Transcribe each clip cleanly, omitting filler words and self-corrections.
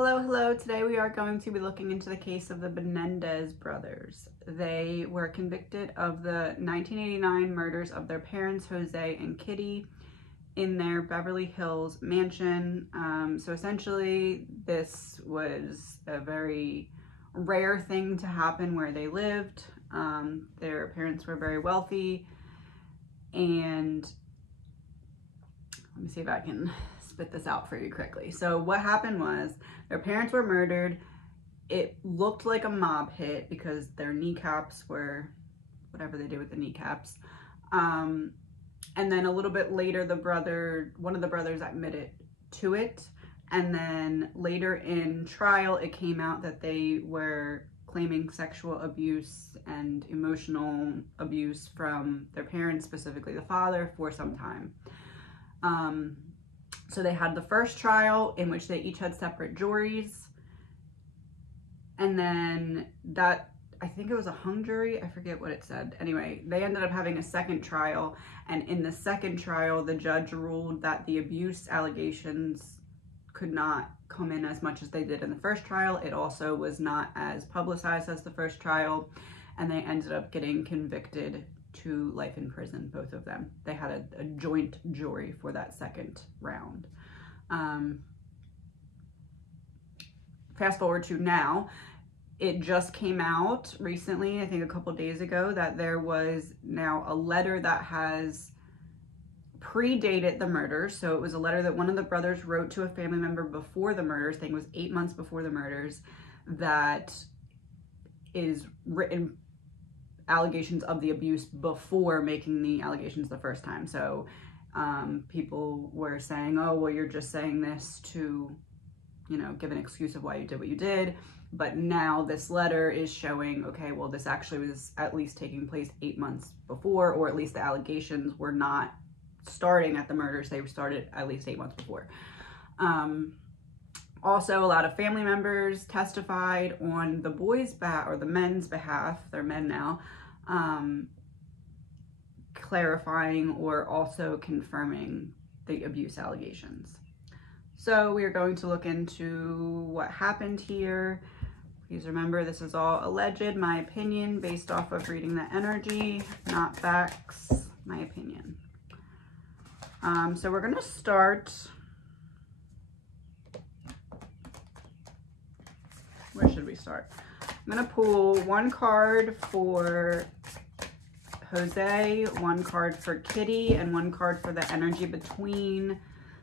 Hello. Today we are going to be looking into the case of the Menendez brothers. They were convicted of the 1989 murders of their parents, Jose and Kitty, in their Beverly Hills mansion. So essentially, this was a very rare thing to happen where they lived. Their parents were very wealthy, and let me see if I can spit this out for you quickly. So what happened was their parents were murdered. It looked like a mob hit because their kneecaps were whatever they did with the kneecaps. And then a little bit later, one of the brothers admitted to it. And then later in trial, it came out that they were claiming sexual abuse and emotional abuse from their parents, specifically the father, for some time. So they had the first trial in which they each had separate juries. And then I think it was a hung jury. I forget what it said. Anyway, they ended up having a second trial. And in the second trial, the judge ruled that the abuse allegations could not come in as much as they did in the first trial. It also was not as publicized as the first trial. And they ended up getting convicted to life in prison, both of them. They had a joint jury for that second round. Fast forward to now, it just came out recently, I think a couple days ago, that there was now a letter that has predated the murders. So it was a letter that one of the brothers wrote to a family member before the murders. I think it was 8 months before the murders, that is written allegations of the abuse before making the allegations the first time. So people were saying, oh, well, you're just saying this to, give an excuse of why you did what you did. But now this letter is showing, okay, well, this actually was at least taking place 8 months before, or at least the allegations were not starting at the murders. They started at least 8 months before. Also, a lot of family members testified on the boys' behalf, or the men's behalf, they're men now, clarifying or also confirming the abuse allegations. So we are going to look into what happened here. Please remember, this is all alleged, my opinion, based off of reading the energy, not facts, my opinion. So we're gonna start. Where should we start? I'm gonna pull one card for Jose, one card for Kitty, and one card for the energy between.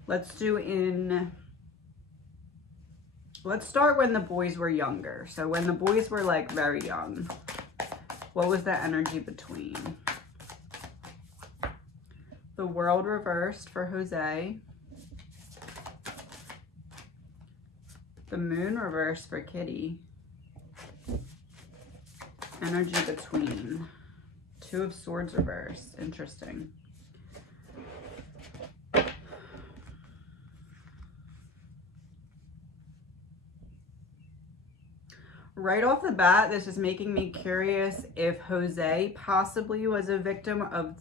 Let's start when the boys were younger. So when the boys were like very young, what was the energy between? The World reversed for Jose. The Moon reversed for Kitty. Energy between. Two of Swords reversed. Interesting. Right off the bat, this is making me curious if Jose possibly was a victim of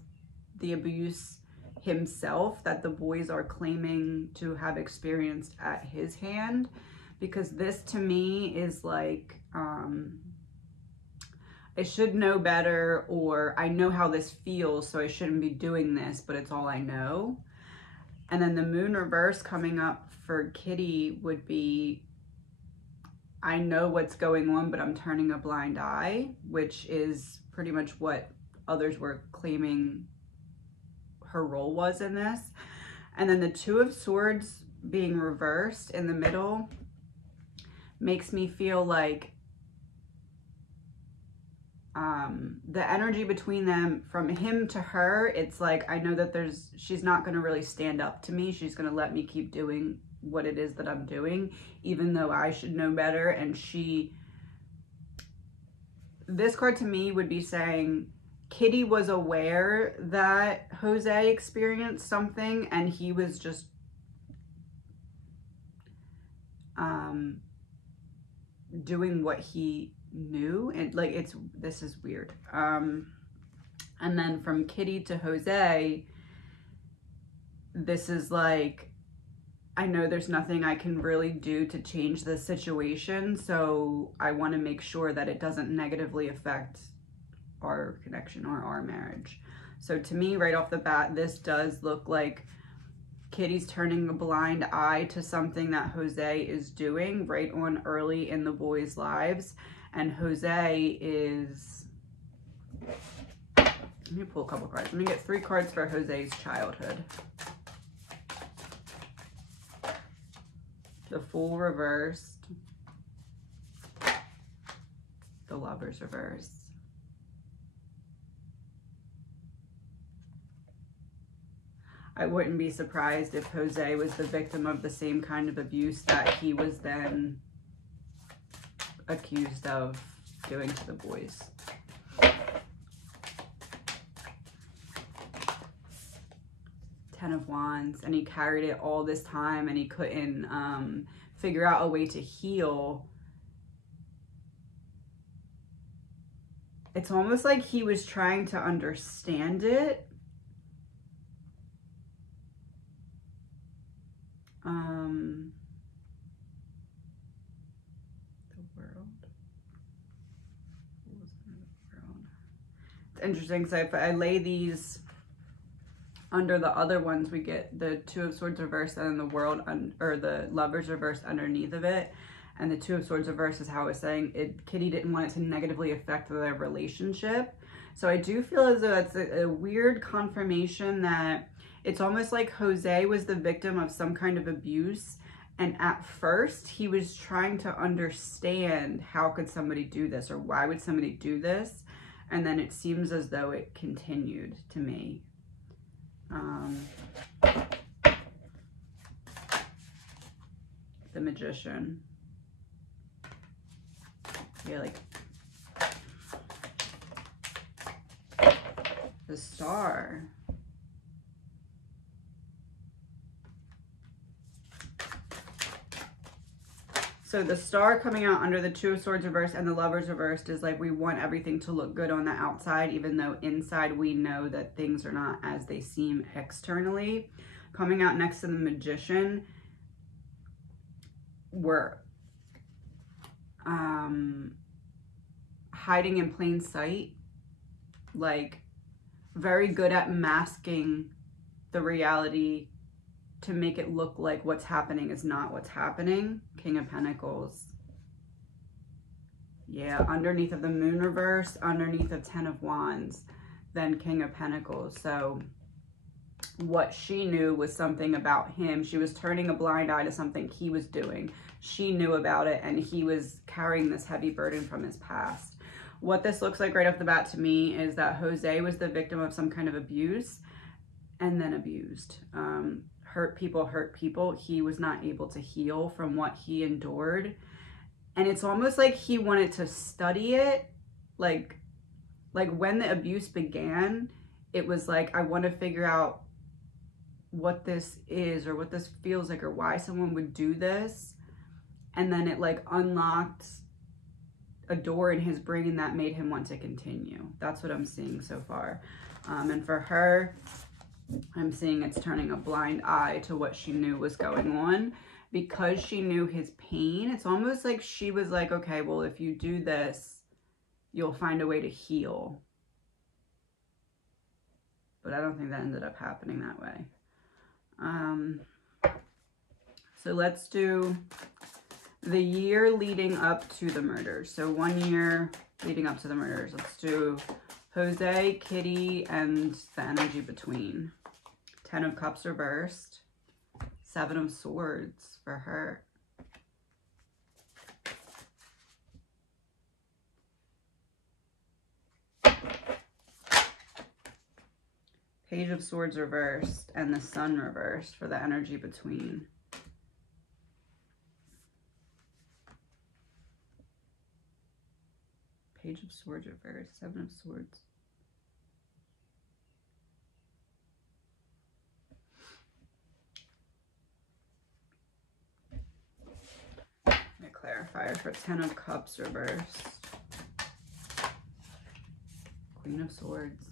the abuse himself that the boys are claiming to have experienced at his hand. Because this to me is like, I should know better, or I know how this feels, so I shouldn't be doing this, but it's all I know. And then the Moon reverse coming up for Kitty would be, I know what's going on, but I'm turning a blind eye, which is pretty much what others were claiming her role was in this. And then the Two of Swords being reversed in the middle makes me feel like the energy between them, from him to her, it's like, I know that she's not going to really stand up to me. She's going to let me keep doing what it is that I'm doing, even though I should know better. And this card to me would be saying Kitty was aware that Jose experienced something, and he was just doing what he knew. And like, this is weird. And then from Kitty to Jose, this is like, I know there's nothing I can really do to change the situation, so I want to make sure that it doesn't negatively affect our connection or our marriage. So to me, right off the bat, this does look like Kitty's turning a blind eye to something that Jose is doing right on early in the boys' lives. And Jose is, let me pull a couple cards. Let me get 3 cards for Jose's childhood. The Fool reversed, the Lovers reversed. I wouldn't be surprised if Jose was the victim of the same kind of abuse that he was then accused of doing to the boys. Ten of Wands, and he carried it all this time and he couldn't figure out a way to heal. It's almost like he was trying to understand it. The World. What was the World? It's interesting because if I lay these under the other ones, we get the Two of Swords reversed and then the World, or the Lovers reversed underneath of it. And the Two of Swords reversed is how I was saying Kitty didn't want it to negatively affect their relationship. So I do feel as though it's a weird confirmation that it's almost like Jose was the victim of some kind of abuse. And at first he was trying to understand how could somebody do this, or why would somebody do this? And then it seems as though it continued to me. The Magician. Yeah, like the Star. So the Star coming out under the Two of Swords reversed and the Lovers reversed is like we want everything to look good on the outside, even though inside we know that things are not as they seem externally. Coming out next to the Magician, we're hiding in plain sight, like very good at masking the reality to make it look like what's happening is not what's happening. King of Pentacles. Yeah, underneath of the Moon reverse, underneath of Ten of Wands, then King of Pentacles. So what she knew was something about him. She was turning a blind eye to something he was doing. She knew about it, and he was carrying this heavy burden from his past. What this looks like right off the bat to me is that Jose was the victim of some kind of abuse and then abused. Hurt people. He was not able to heal from what he endured. And it's almost like he wanted to study it. Like when the abuse began, it was like, I want to figure out what this is, or what this feels like, or why someone would do this. And then it like unlocked a door in his brain that made him want to continue. That's what I'm seeing so far. And for her, I'm seeing it's turning a blind eye to what she knew was going on. Because she knew his pain, it's almost like she was like, okay, well, if you do this, you'll find a way to heal. But I don't think that ended up happening that way. So let's do the year leading up to the murders. So 1 year leading up to the murders. Let's do Jose, Kitty, and the energy between. 10 of Cups reversed. 7 of Swords for her. Page of Swords reversed and the Sun reversed for the energy between. Page of Swords reversed, 7 of Swords. Clarifier for 10 of Cups reversed. Queen of Swords.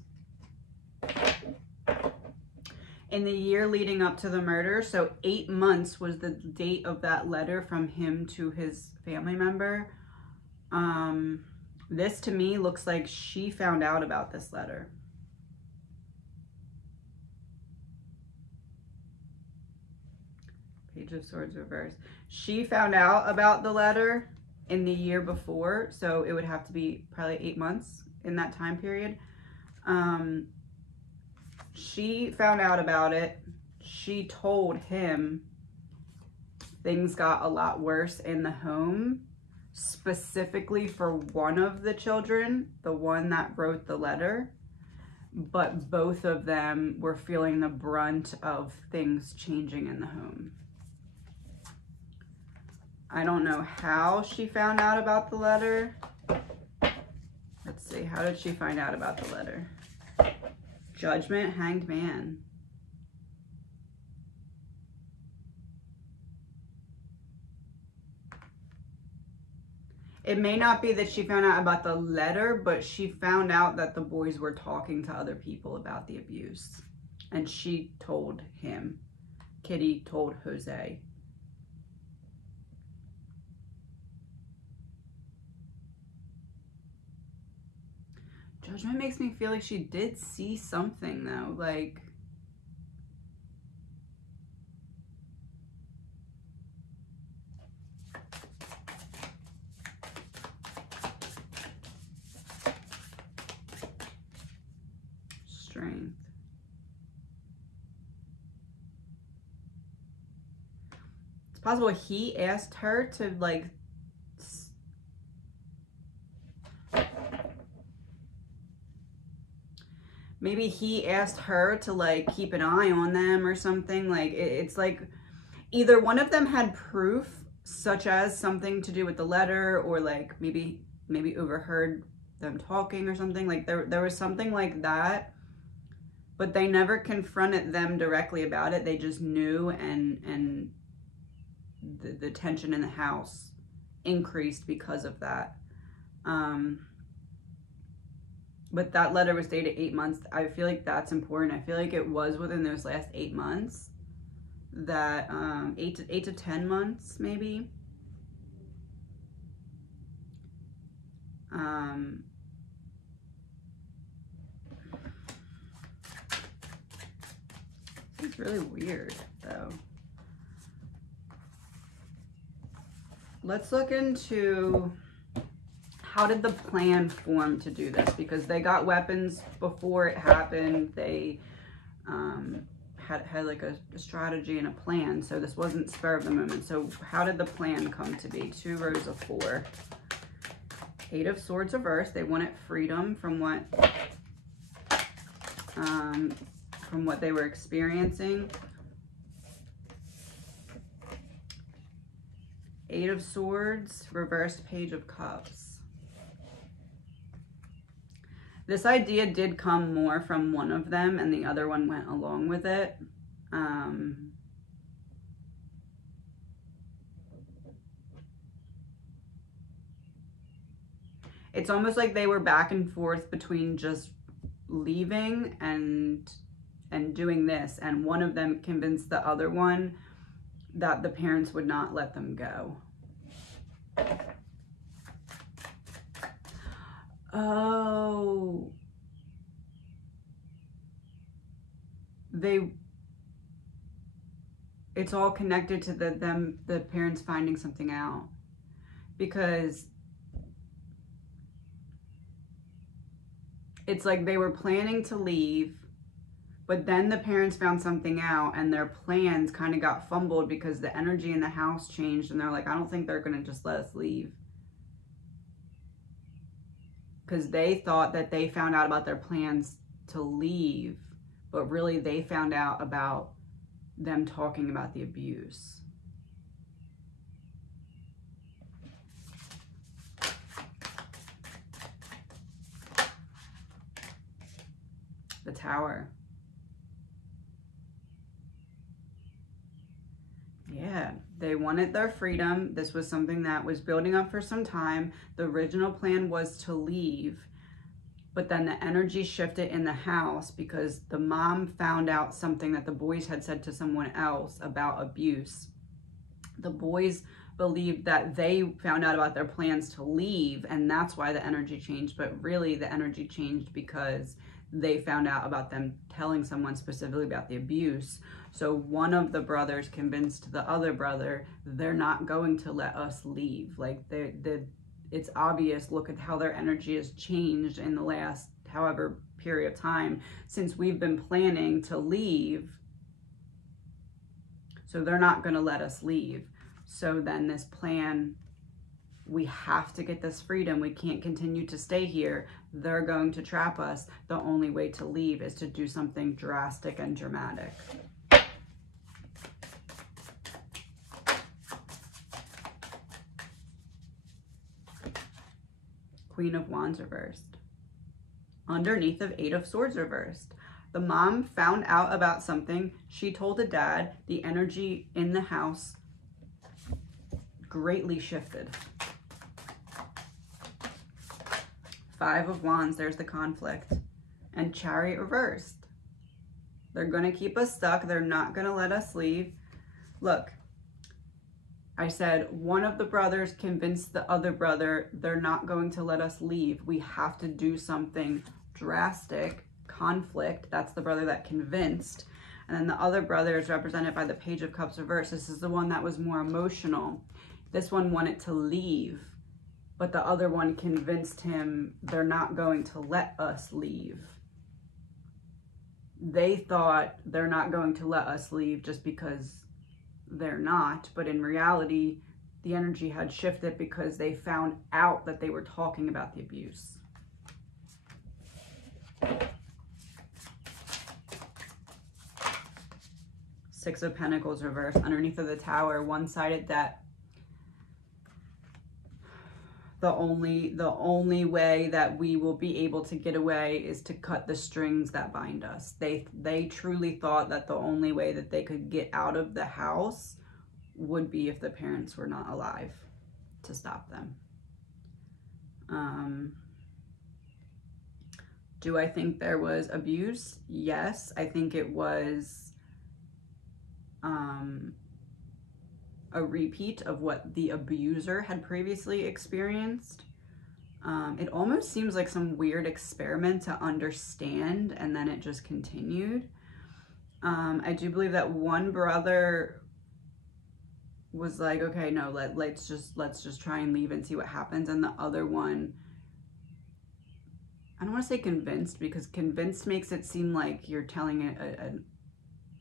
in the year leading up to the murder. So 8 months was the date of that letter from him to his family member. This to me looks like she found out about this letter. Page of Swords reversed. She found out about the letter in the year before, so it would have to be probably 8 months in that time period. She found out about it. She told him things got a lot worse in the home, specifically for one of the children, the one that wrote the letter, but both of them were feeling the brunt of things changing in the home. I don't know how she found out about the letter. Let's see, how did she find out about the letter? Judgment, Hanged Man. It may not be that she found out about the letter, but she found out that the boys were talking to other people about the abuse. And she told him. Kitty told Jose. Judgment makes me feel like she did see something though, like... Strength. It's possible he asked her to like... Maybe he asked her to like keep an eye on them or something. Like it's like either one of them had proof, such as something to do with the letter, or like maybe overheard them talking or something. Like there was something like that, but they never confronted them directly about it. They just knew, and the tension in the house increased because of that. But that letter was dated 8 months. I feel like that's important. I feel like it was within those last 8 months. That 8 to 10 months, maybe. It's really weird, though. Let's look into... How did the plan form to do this? Because they got weapons before it happened. They had like a strategy and a plan. So this wasn't spur of the moment. So how did the plan come to be? 2 rows of 4. 8 of Swords reversed. They wanted freedom from what they were experiencing. 8 of Swords, reversed Page of Cups. This idea did come more from one of them, and the other one went along with it. It's almost like they were back and forth between just leaving and doing this, and one of them convinced the other one that the parents would not let them go. Oh, it's all connected to the parents finding something out, because it's like they were planning to leave, but then the parents found something out and their plans kind of got fumbled because the energy in the house changed, and they're like, I don't think they're going to just let us leave. Because they thought that they found out about their plans to leave, but really they found out about them talking about the abuse. The Tower. Yeah, they wanted their freedom. This was something that was building up for some time. The original plan was to leave. But then the energy shifted in the house because the mom found out something that the boys had said to someone else about abuse. The boys believed that they found out about their plans to leave, and that's why the energy changed. But really, the energy changed because they found out about them telling someone specifically about the abuse. So one of the brothers convinced the other brother, they're not going to let us leave. Like, it's obvious, look at how their energy has changed in the last however period of time since we've been planning to leave. So they're not going to let us leave. So then this plan, we have to get this freedom. We can't continue to stay here. They're going to trap us. The only way to leave is to do something drastic and dramatic. Queen of Wands reversed. Underneath of Eight of Swords reversed. The mom found out about something. She told the dad. The energy in the house greatly shifted. Five of Wands, there's the conflict. And Chariot reversed. They're going to keep us stuck. They're not going to let us leave. Look, I said one of the brothers convinced the other brother, they're not going to let us leave. We have to do something drastic. Conflict, that's the brother that convinced. And then the other brother is represented by the Page of Cups reversed. This is the one that was more emotional. This one wanted to leave, but the other one convinced him, they're not going to let us leave. They thought they're not going to let us leave just because they're not, but in reality, the energy had shifted because they found out that they were talking about the abuse. Six of Pentacles reversed. Underneath of the Tower, one-sided that the only way that we will be able to get away is to cut the strings that bind us. They truly thought that the only way that they could get out of the house would be if the parents were not alive to stop them. Do I think there was abuse? Yes, I think it was a repeat of what the abuser had previously experienced. It almost seems like some weird experiment to understand, and then it just continued. I do believe that one brother was like, okay, no, let's just try and leave and see what happens. And the other one, I don't want to say convinced, because convinced makes it seem like you're telling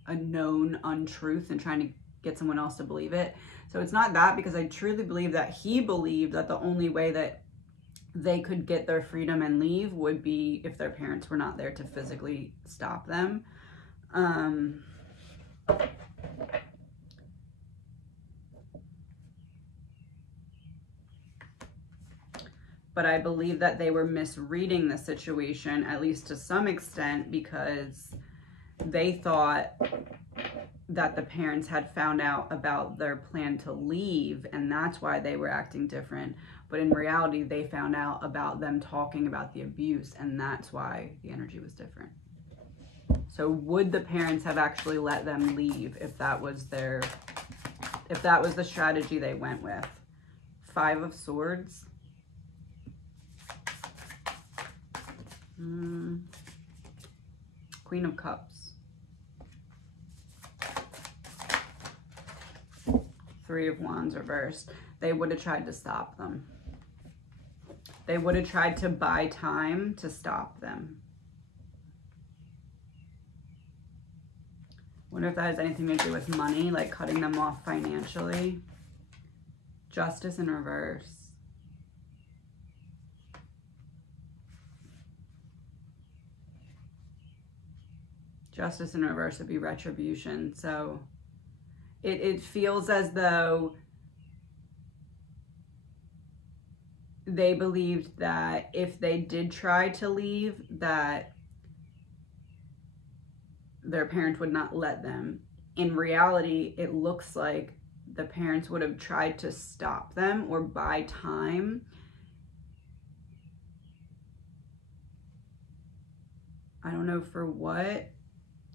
a known untruth and trying to get someone else to believe it. So it's not that, because I truly believe that he believed that the only way that they could get their freedom and leave would be if their parents were not there to physically stop them. But I believe that they were misreading the situation, at least to some extent, because they thought that the parents had found out about their plan to leave, and that's why they were acting different. But in reality, they found out about them talking about the abuse, and that's why the energy was different. So would the parents have actually let them leave if that was the strategy they went with? Five of Swords. Queen of Cups. Three of Wands reversed. They would have tried to stop them. They would have tried to buy time to stop them. Wonder if that has anything to do with money, like cutting them off financially. Justice in reverse. Justice in reverse would be retribution. So it feels as though they believed that if they did try to leave, that their parents would not let them. In reality, it looks like the parents would have tried to stop them or buy time I don't know for what,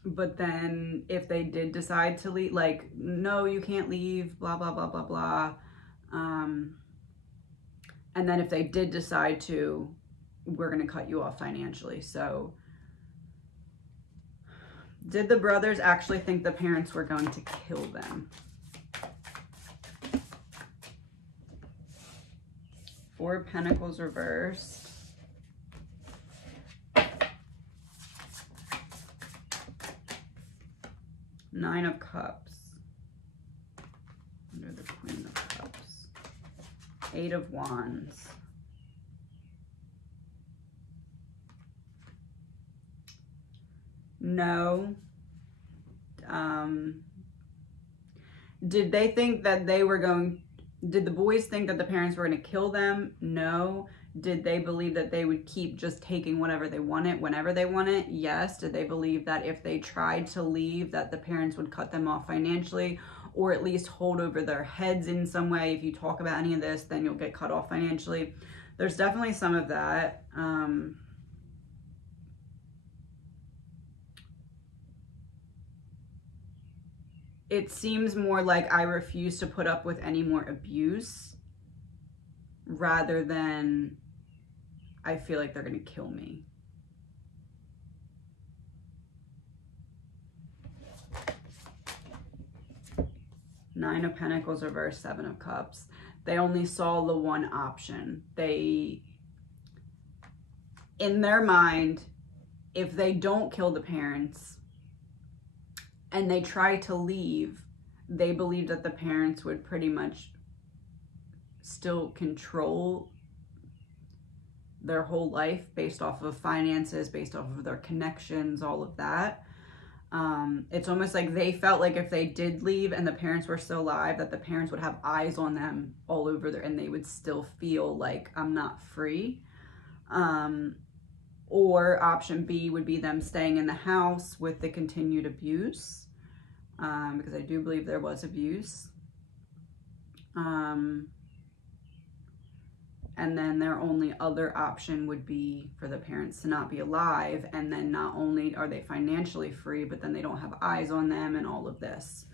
but then if they did decide to leave, like, no, you can't leave, blah, blah, blah, blah, blah. And then if they did decide to, we're going to cut you off financially. So did the brothers actually think the parents were going to kill them? Four of Pentacles reversed. Nine of Cups. Under the Queen of Cups. Eight of Wands. No. Did they think that they were going... Did the boys think that the parents were going to kill them? No. Did they believe that they would keep just taking whatever they wanted, whenever they wanted? Yes. Did they believe that if they tried to leave, that the parents would cut them off financially, or at least hold over their heads in some way? If you talk about any of this, then you'll get cut off financially. There's definitely some of that. It seems more like I refuse to put up with any more abuse, rather than I feel like they're going to kill me. Nine of Pentacles reversed, Seven of Cups. They only saw the one option. They, in their mind, if they don't kill the parents and they try to leave, they believe that the parents would pretty much still control their whole life based off of finances, based off of their connections, all of that. It's almost like they felt like if they did leave and the parents were still alive, that the parents would have eyes on them all over there and they would still feel like, I'm not free. Or option B would be them staying in the house with the continued abuse, because I do believe there was abuse. And then their only other option would be for the parents to not be alive. And then not only are they financially free, but then they don't have eyes on them and all of this.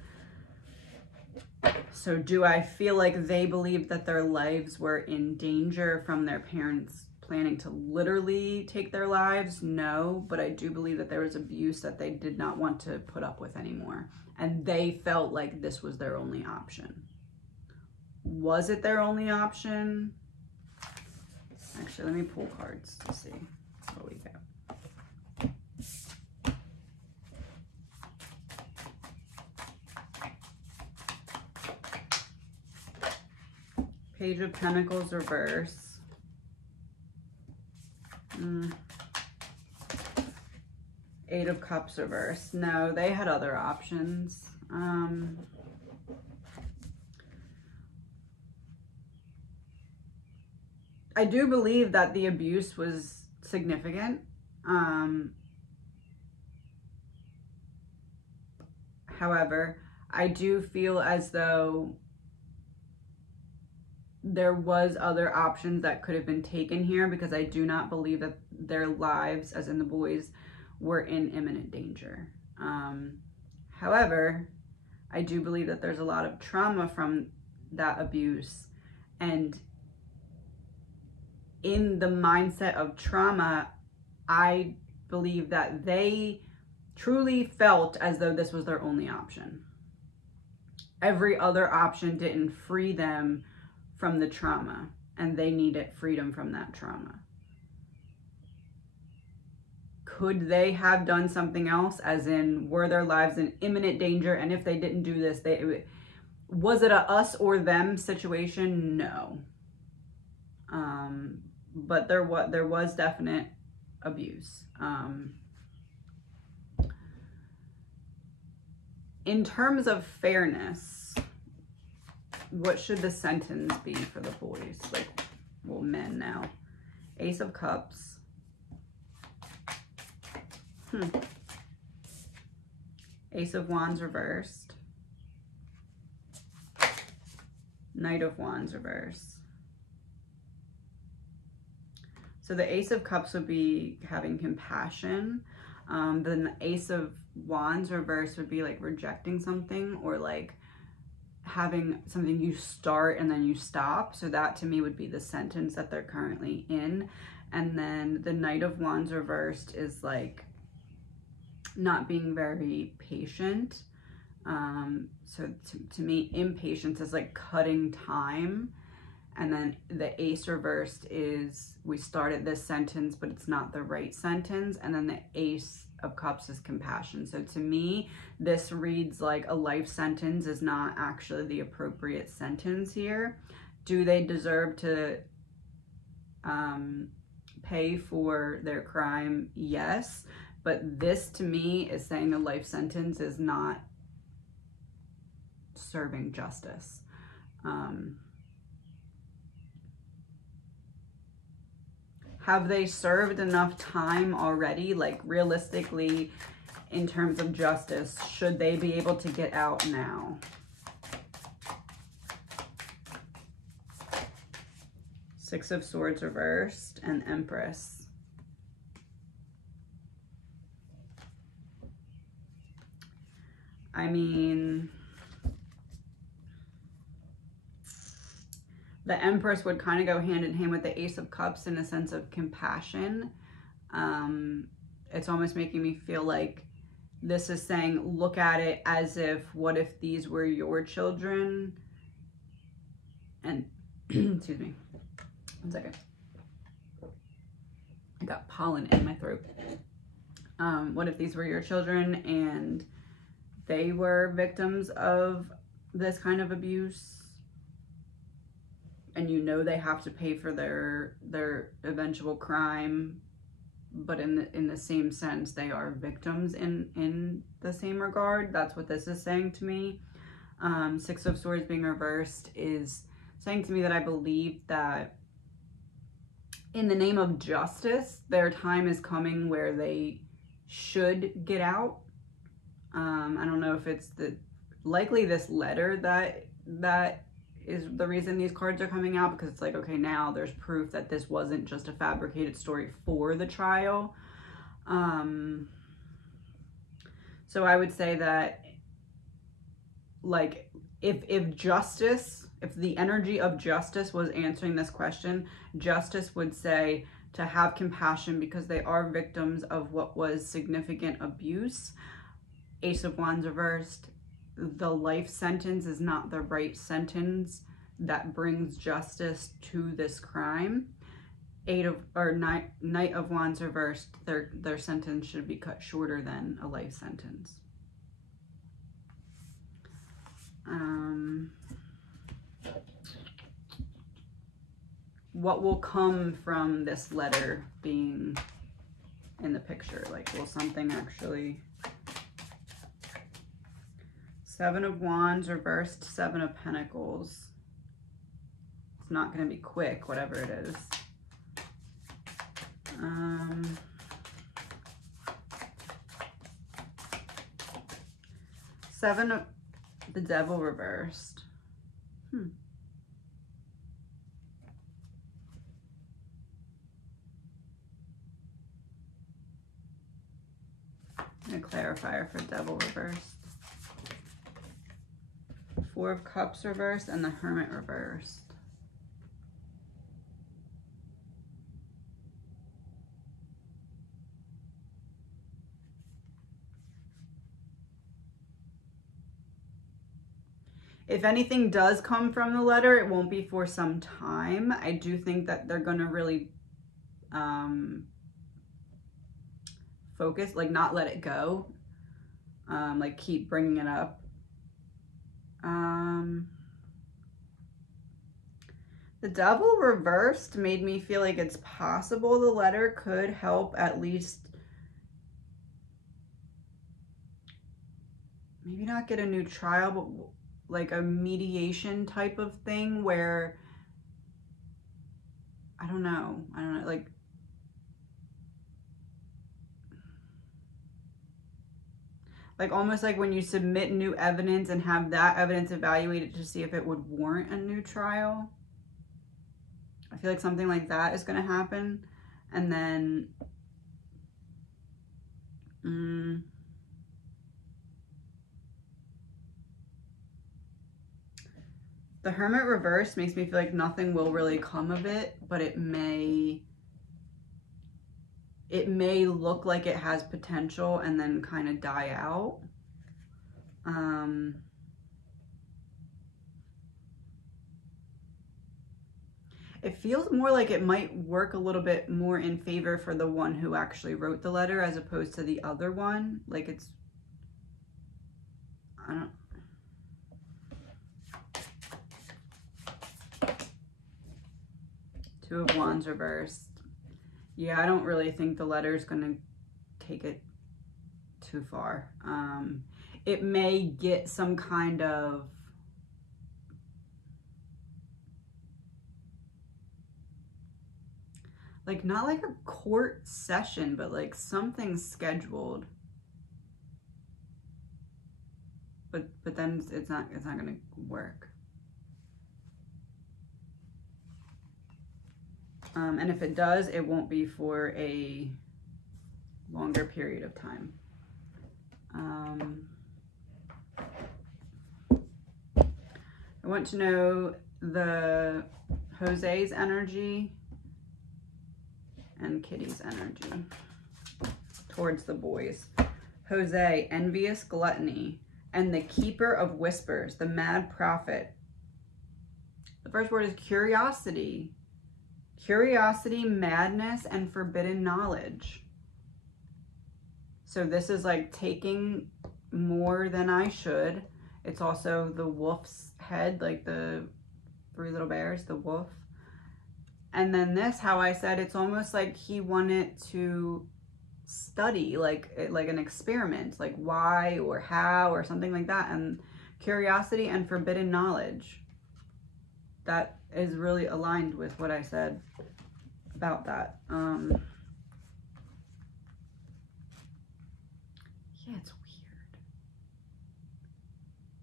So do I feel like they believed that their lives were in danger from their parents planning to literally take their lives? No, but I do believe that there was abuse that they did not want to put up with anymore. And they felt like this was their only option. Was it their only option? Actually, let me pull cards to see what we get. Page of Pentacles reverse. Eight of Cups reverse. No, they had other options. I do believe that the abuse was significant. However, I do feel as though there was other options that could have been taken here, because I do not believe that their lives, as in the boys, were in imminent danger. However, I do believe that there's a lot of trauma from that abuse, and in the mindset of trauma, I believe that they truly felt as though this was their only option. Every other option didn't free them from the trauma, and they needed freedom from that trauma. Could they have done something else, as in, were their lives in imminent danger, and if they didn't do this, was it a us or them situation? No. But there was definite abuse. In terms of fairness, what should the sentence be for the boys? Like, well, men now. Ace of Cups. Ace of Wands reversed. Knight of Wands reversed. So the Ace of Cups would be having compassion. Then the Ace of Wands reverse would be like rejecting something, or like having something you start and then you stop. So that to me would be the sentence that they're currently in. And then the Knight of Wands reversed is like not being very patient. So to me, impatience is like cutting time. And then the Ace reversed is we started this sentence, but it's not the right sentence. And then the Ace of Cups is compassion. So to me, this reads like a life sentence is not actually the appropriate sentence here. Do they deserve to pay for their crime? Yes. But this to me is saying a life sentence is not serving justice. Have they served enough time already? Like realistically, in terms of justice, should they be able to get out now? Six of Swords reversed and Empress. I mean, the Empress would kind of go hand in hand with the Ace of Cups in a sense of compassion. It's almost making me feel like this is saying, look at it as if, what if these were your children? And, excuse me, one second. I got pollen in my throat. What if these were your children and they were victims of this kind of abuse? And you know they have to pay for their eventual crime, but in the same sense, they are victims in the same regard. That's what this is saying to me. Six of Swords being reversed is saying to me that I believe that in the name of justice, their time is coming where they should get out. I don't know if it's likely this letter that is the reason these cards are coming out, because it's like, okay, now there's proof that this wasn't just a fabricated story for the trial. So I would say that, like, if the energy of justice was answering this question, justice would say to have compassion because they are victims of what was significant abuse. Ace of Wands reversed. The life sentence is not the right sentence that brings justice to this crime. Knight of Wands reversed, their sentence should be cut shorter than a life sentence. What will come from this letter being in the picture? Like, will something actually... Seven of Wands reversed, Seven of Pentacles. It's not going to be quick, whatever it is. Seven of the Devil reversed. I'm going to clarifier for Devil reversed. Four of Cups reversed and the Hermit reversed. If anything does come from the letter, it won't be for some time. I do think that they're going to really focus, like not let it go, like keep bringing it up. The Devil reversed made me feel like it's possible the letter could help at least, maybe not get a new trial, but like a mediation type of thing where, I don't know, like almost like when you submit new evidence and have that evidence evaluated to see if it would warrant a new trial. I feel like something like that is going to happen. And then the Hermit reverse makes me feel like nothing will really come of it, but it may look like it has potential and then kind of die out. It feels more like it might work a little bit more in favor for the one who actually wrote the letter as opposed to the other one. Like it's, I don't. Two of Wands reversed. Yeah, I don't really think the letter's gonna take it too far. It may get some kind of like, not like a court session, but like something scheduled. But then it's not gonna work. And if it does, it won't be for a longer period of time. I want to know the Jose's energy and Kitty's energy towards the boys. Jose, envious gluttony, and the keeper of whispers, the mad prophet. The first word is curiosity. Curiosity, madness, and forbidden knowledge. So this is like taking more than I should. It's also the wolf's head, like the Three Little Bears, the wolf. And then this, how I said, it's almost like he wanted to study, like an experiment, like why or how or something like that. And curiosity and forbidden knowledge. That is really aligned with what I said about that. Yeah, it's weird.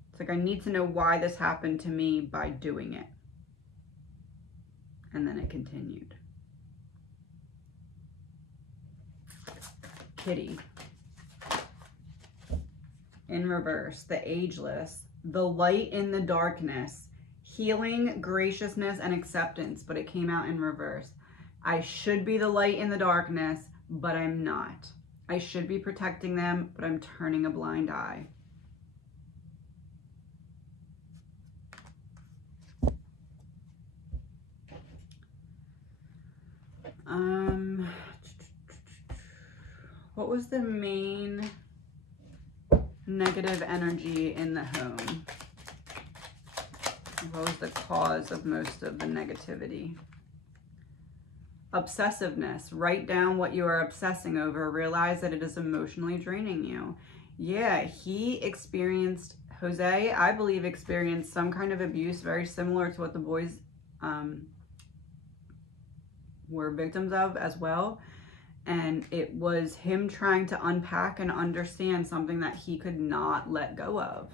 It's like I need to know why this happened to me by doing it. And then it continued. Kitty. In reverse, the ageless, the light in the darkness, healing, graciousness, and acceptance, but it came out in reverse. I should be the light in the darkness, but I'm not. I should be protecting them, but I'm turning a blind eye. What was the main negative energy in the home? What was the cause of most of the negativity? Obsessiveness. Write down what you are obsessing over. Realize that it is emotionally draining you. Yeah, he experienced, Jose, I believe, experienced some kind of abuse very similar to what the boys were victims of as well. And it was him trying to unpack and understand something that he could not let go of.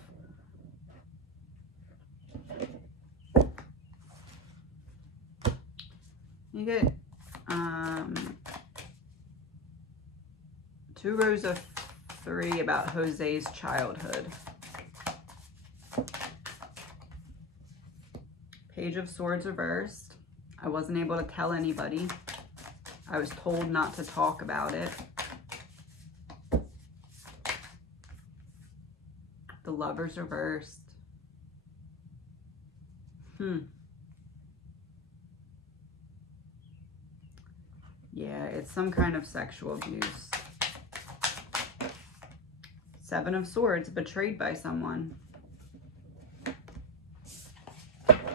You get 2 rows of 3 about Jose's childhood. Page of Swords reversed. I wasn't able to tell anybody. I was told not to talk about it. The Lovers reversed. Yeah, it's some kind of sexual abuse. 7 of Swords, betrayed by someone.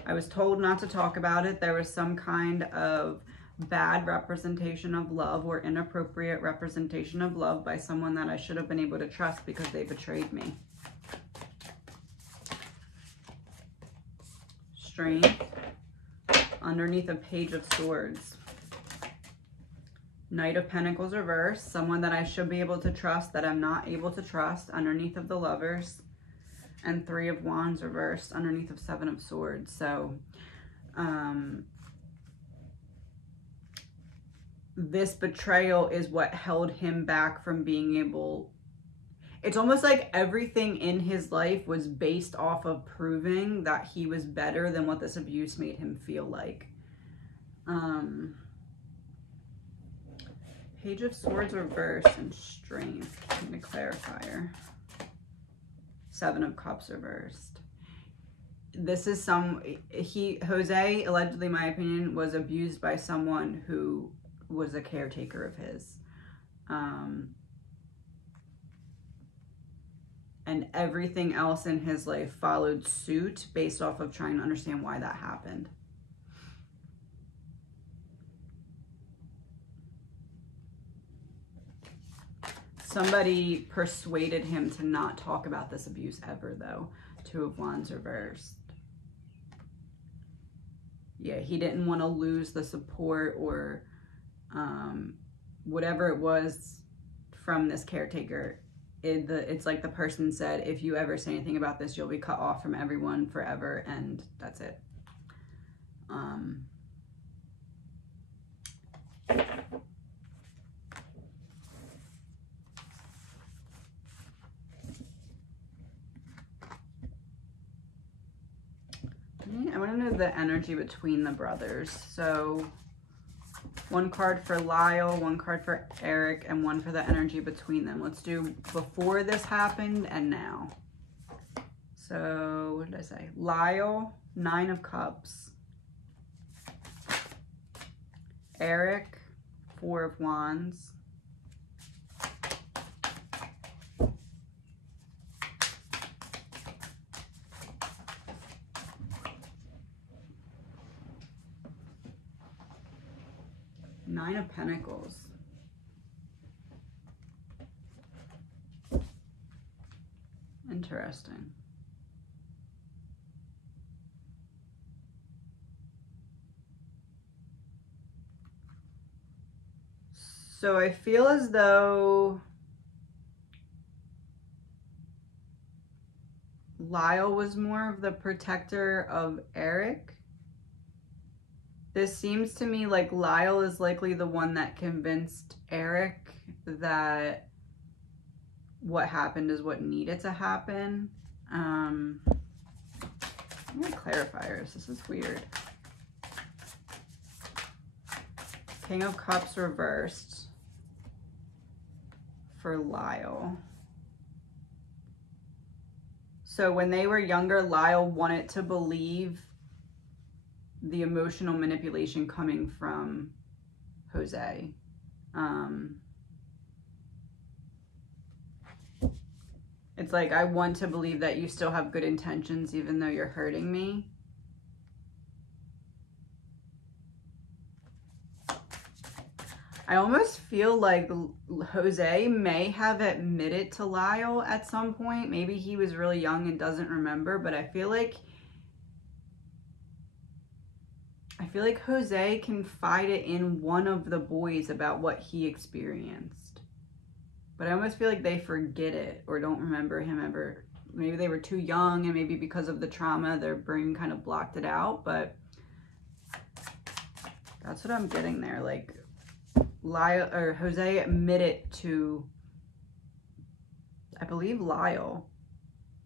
I was told not to talk about it. There was some kind of bad representation of love or inappropriate representation of love by someone that I should have been able to trust because they betrayed me. Strength. Underneath a Page of Swords. Knight of Pentacles reversed. Someone that I should be able to trust that I'm not able to trust underneath of the Lovers. And 3 of Wands reversed underneath of 7 of this betrayal is what held him back from being able. It's almost like everything in his life was based off of proving that he was better than what this abuse made him feel like. Page of Swords reversed and Strength. Need a clarifier. Seven of Cups reversed. This is Jose, allegedly, in my opinion, was abused by someone who was a caretaker of his. And everything else in his life followed suit based off of trying to understand why that happened. Somebody persuaded him to not talk about this abuse ever, though. Two of Wands reversed. Yeah, he didn't want to lose the support or whatever it was from this caretaker. It's like the person said, if you ever say anything about this, you'll be cut off from everyone forever, and that's it. I want to know the energy between the brothers. So one card for Lyle, one card for Eric, and one for the energy between them. Let's do before this happened and now. So what did I say? Lyle, Nine of Cups. Eric, Four of Wands. Nine of Pentacles. Interesting. So I feel as though Lyle was more of the protector of Eric. This seems to me like Lyle is likely the one that convinced Eric that what happened is what needed to happen. I'm gonna clarifiers. This is weird. King of Cups reversed for Lyle. So when they were younger, Lyle wanted to believe the emotional manipulation coming from Jose. It's like, I want to believe that you still have good intentions even though you're hurting me. I almost feel like Jose may have admitted to Lyle at some point. Maybe he was really young and doesn't remember, but I feel like Jose confided in one of the boys about what he experienced. But I almost feel like they forget it or don't remember him ever. Maybe they were too young and maybe because of the trauma, their brain kind of blocked it out. But that's what I'm getting there. Like, Lyle or Jose admitted to, I believe, Lyle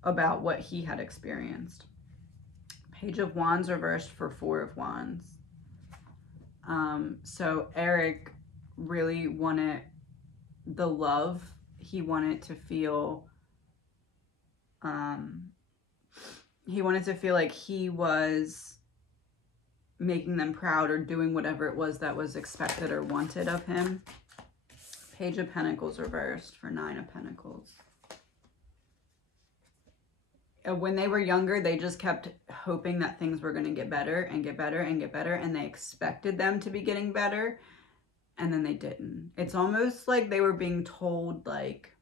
about what he had experienced. Page of Wands reversed for Four of Wands. So Eric really wanted the love. He wanted to feel, like he was making them proud or doing whatever it was that was expected or wanted of him. Page of Pentacles reversed for Nine of Pentacles. When they were younger, they just kept hoping that things were going to get better and get better and get better, and they expected them to be getting better, and then they didn't. It's almost like they were being told, like,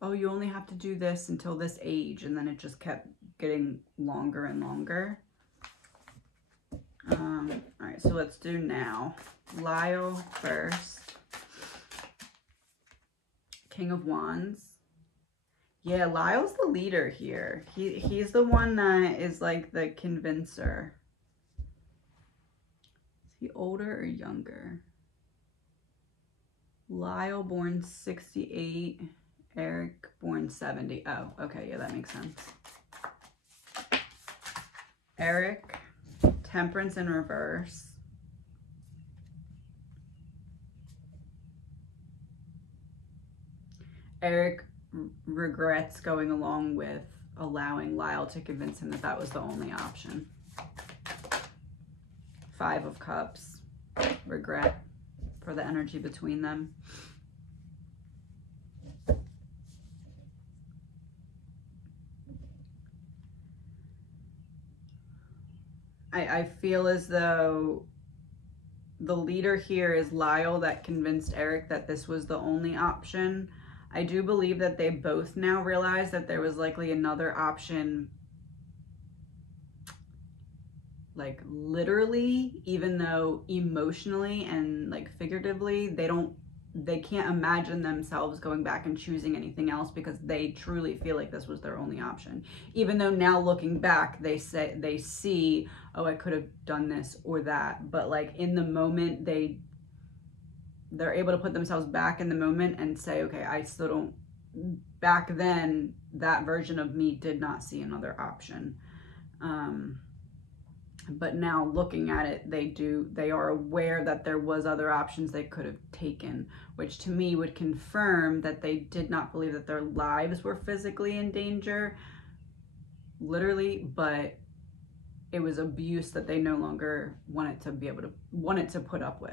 oh, you only have to do this until this age, and then it just kept getting longer and longer. All right, so let's do now. Lyle first. King of Wands. Yeah, Lyle's the leader here. He's the one that is like the convincer. Is he older or younger? Lyle born 68, Eric born 70. Oh, okay, yeah, that makes sense. Eric, temperance in reverse. Eric regrets going along with allowing Lyle to convince him that that was the only option. 5 of Cups, regret for the energy between them. I feel as though the leader here is Lyle that convinced Eric that this was the only option. I do believe that they both now realize that there was likely another option, like literally, even though emotionally and like figuratively, they can't imagine themselves going back and choosing anything else because they truly feel like this was their only option. Even though now looking back, they see, oh, I could have done this or that. But like in the moment, they're able to put themselves back in the moment and say, okay, I still don't, back then, that version of me did not see another option. But now looking at it, they are aware that there was other options they could have taken, which to me would confirm that they did not believe that their lives were physically in danger, literally, but it was abuse that they no longer wanted to put up with.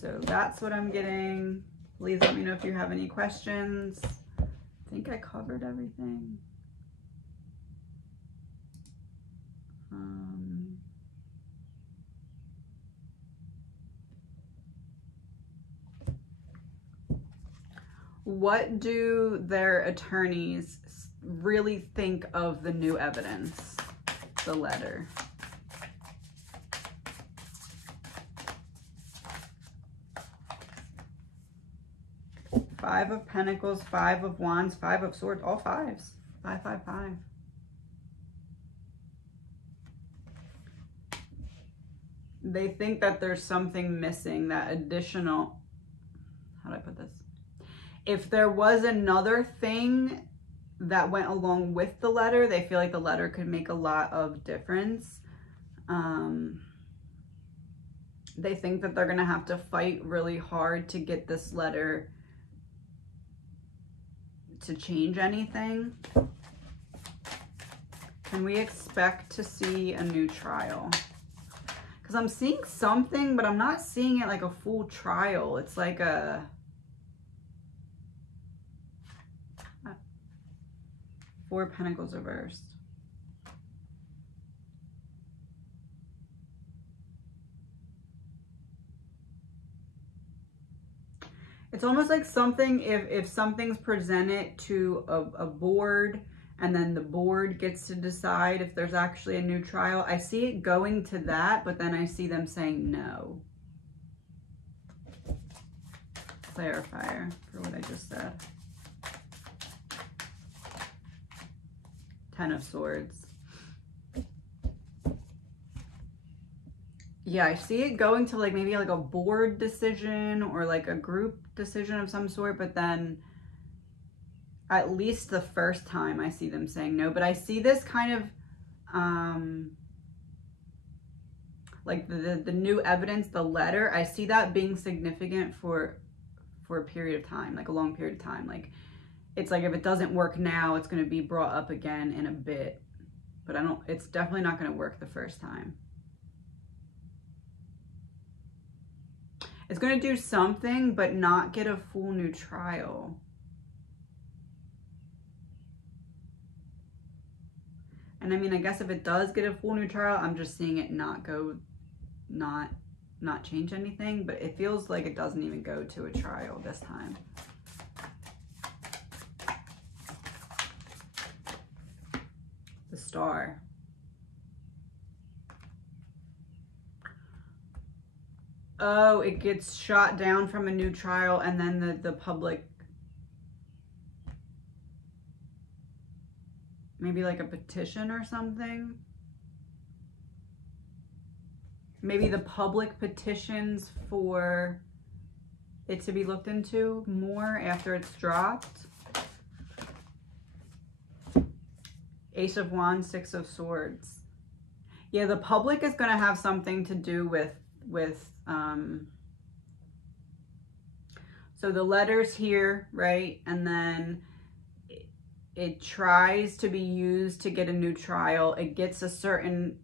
So that's what I'm getting. Please let me know if you have any questions. I think I covered everything. What do their attorneys really think of the new evidence, the letter? Five of Pentacles, 5 of Wands, 5 of Swords, all 5s. 5, 5, 5. They think that there's something missing, that additional, how do I put this? If there was another thing that went along with the letter, they feel like the letter could make a lot of difference. They think that they're going to have to fight really hard to get this letter to change anything. Can we expect to see a new trial? Because I'm seeing something, but I'm not seeing it like a full trial. It's like a 4 of Pentacles reversed. It's almost like something, if something's presented to a board and then the board gets to decide if there's actually a new trial. I see it going to that, but then I see them saying no. Clarifier for what I just said. 10 of Swords. Yeah, I see it going to like maybe like a board decision or like a group decision of some sort, but then at least the first time I see them saying no. But I see this kind of like the new evidence, the letter, I see that being significant for a period of time, like a long period of time. Like it's like if it doesn't work now, it's going to be brought up again in a bit. But it's definitely not going to work the first time. It's going to do something, but not get a full new trial. And I mean, I guess if it does get a full new trial, I'm just seeing it not change anything, but it feels like it doesn't even go to a trial this time. The Star. Oh, it gets shot down from a new trial, and then the public, maybe like a petition or something. maybe the public petitions for it to be looked into more after it's dropped. Ace of Wands, Six of Swords. Yeah, the public is going to have something to do with so the letters here, right? And then it tries to be used to get a new trial. It gets a certain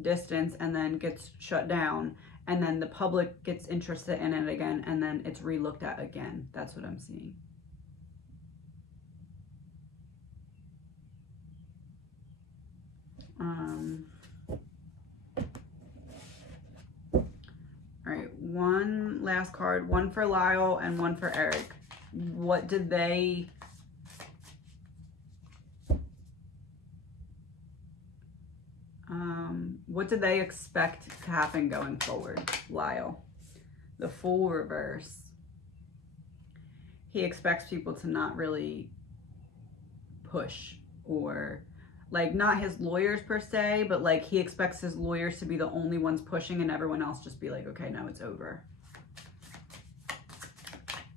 distance and then gets shut down. And then the public gets interested in it again. And then it's re-looked at again. That's what I'm seeing. All right, one last card, one for Lyle and one for Eric. What did they... what did they expect to happen going forward, Lyle? The Fool reverse. He expects people to not really push, or like not his lawyers per se, but like he expects his lawyers to be the only ones pushing and everyone else just be like, okay, now it's over.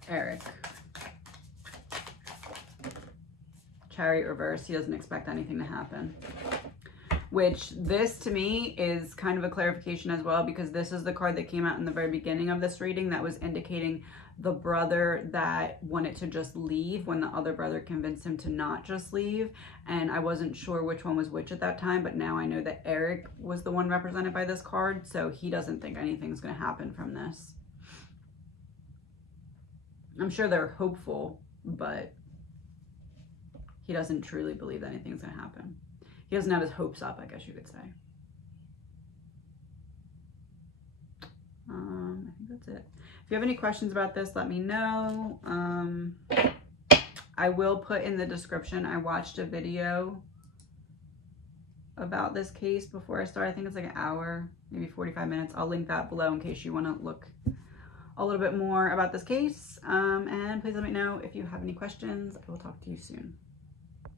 Eric. Chariot reverse. He doesn't expect anything to happen. Which this to me is kind of a clarification as well, because this is the card that came out in the very beginning of this reading that was indicating the brother that wanted to just leave when the other brother convinced him to not just leave. And I wasn't sure which one was which at that time, but now I know that Eric was the one represented by this card, so he doesn't think anything's going to happen from this. I'm sure they're hopeful, but he doesn't truly believe that anything's going to happen. He doesn't have his hopes up, I guess you could say. I think that's it. If you have any questions about this, let me know. I will put in the description, I watched a video about this case before I started. I think it's like an hour, maybe 45 minutes. I'll link that below in case you want to look a little bit more about this case. And please let me know if you have any questions. I will talk to you soon.